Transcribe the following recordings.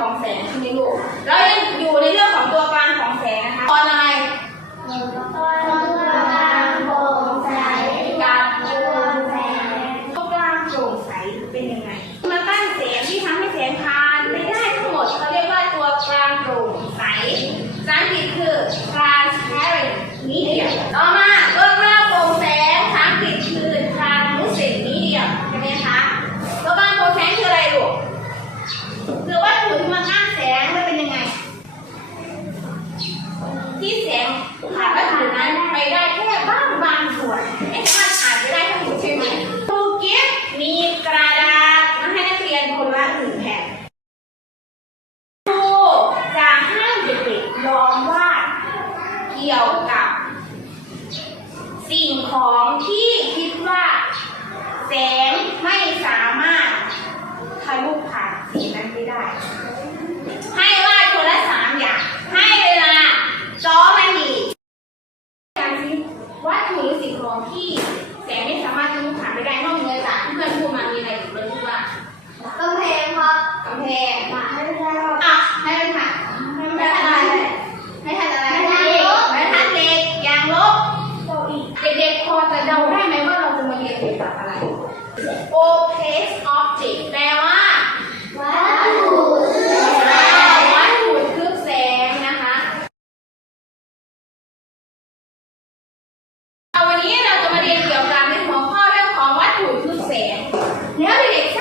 ของแสงที่ไหมลูกเรายังอยู่ในเรื่องของตัวกลางของแสงนะคะตอนอะไรเป็นยังไงมาตั้งแสงที่ทำให้แสงพานไปได้ทั้งหมดเขาเรียกว่าตัวกลางโปร่งใสซังกฤคือ transparent media ต่อมา ที่แสงผ่านและผ่านนั้นไปได้แค่บ้างบางส่วนไอ้สามารถอ่านไปได้ทั้งหมดใช่ไหมครูกิฟมีกระดาษมาให้นักเรียนคนละหนึ่งแผ่นครูจะให้เด็กๆลองวาดเกี่ยวกับ สิ่งของที่คิดว่า แสงไม่สามารถทะลุผ่านสิ่งนั้นไปได้ ของที่แสงไม่สามารถจะมุดผ่านไปได้นอกเหนือจากที่เพื่อนพูดมามีอะไรอีกเลยที่ว่ากำแพงครับกำแพงมาไม่ใช่อะให้เป็นค่ะไม่ทำนอะไรไม่ทันอะไรไม่ทันเด็ไม่ทันเด็กยางลบเด็กๆพอจะเดาได้ไหมว่าเราจะมาเรียนเกี่ยวกับอะไร O place of There.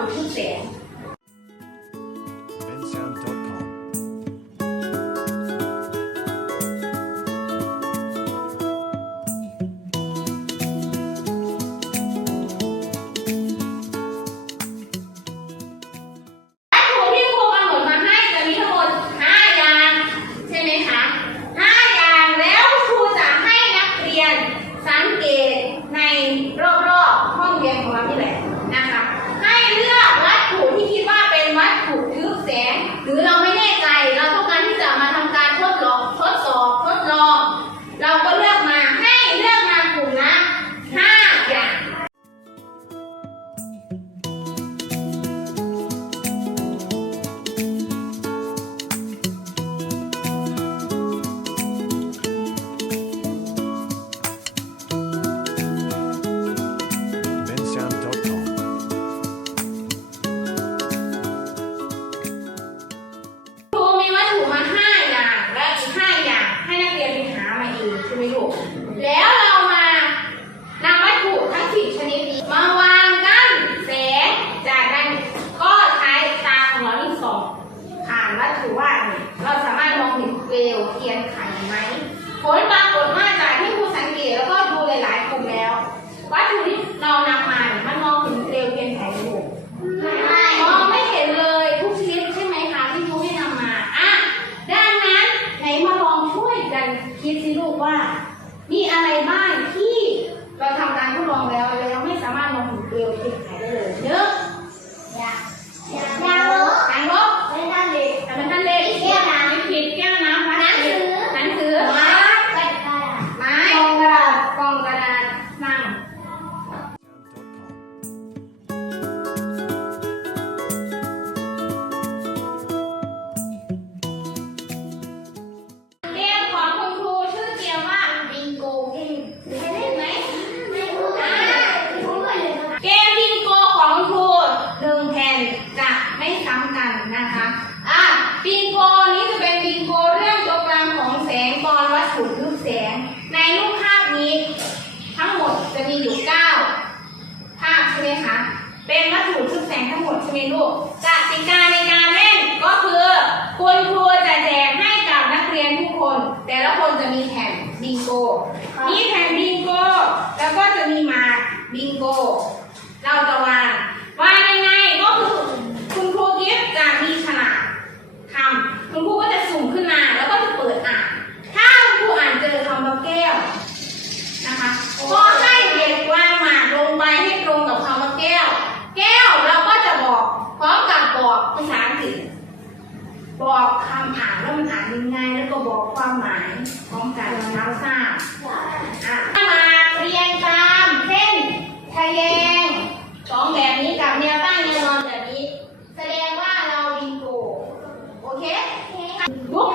Não José. ไหมผลปรากฏว่าจากที่ครูสังเกตแล้วก็ดูหลายๆกลุ่มแล้ว วัตถุที่เรานำมาเนี่ยมันมองเห็นเร็วเป็นแผงอยู่มองไม่เห็นเลยทุกชนิดใช่ไหมคะที่ครูให้นำมาอะดังนั้นไหนมาลองช่วยกันคิดสิลูกว่า มีอะไรบ้างที่เราทำการทดลองแล้วแล้ว เป็นวัตถุทุบแสงทั้งหมดใช่ไหมลูกกติกาในการเล่นก็คือคุณครูจะแจกให้กับนักเรียนทุกคน แต่ละคนจะมีแผ่นบิงโก มีแผ่นบิงโก แล้วก็จะมีมาบิงโก เราจะวางวางยังไงก็คือ บอกคำอ่านแล้วมันอ่านยังไงแล้วก็บอกความหมายพร้อมกันเราทราบอะมาเรียนตามเส้นทะแยงสองแบบนี้กับแนวตั้งแนวนอนแบบนี้ แสดงว่าเราดิงโกโอเคทุก